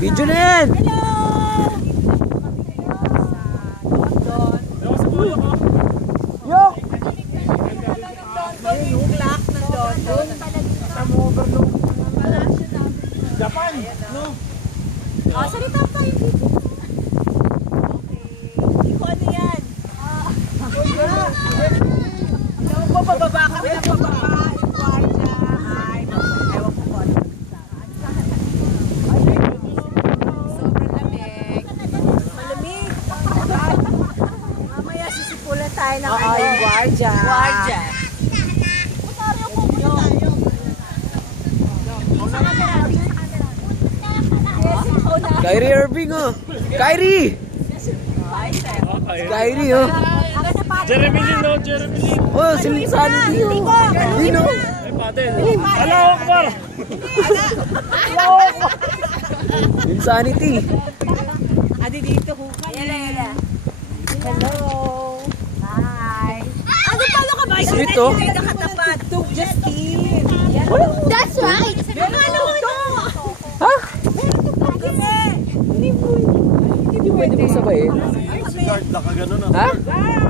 Video na yan! Yo! Japan! No? Oh, salita tayo dito. Okay. Iko ano yan? Bababa kami ng bababa. Yung kwarta. Ay, ewan ko po. Sobrang lamig. Malamig. Mamaya sisipulan tayo ng yung kwarta. Kwarta. Kyrie Irving oh! Kyrie! Kyrie oh! Jeremy Lin, oh, Jeremy Lin. Oh, Insanity oh! Lino! Ay, padel. Allahu Akbar. Insanity! Adi dito ho ka. Yala. Hello. Hi. Ano pala ka ba? Sweet, oh. Hindi nakatapat. Tug Justin. That's right. Yung ano to? Ha? Hindi. Hindi pwede mo sabayin. Si Guard, naka ganun, Ha? Ah!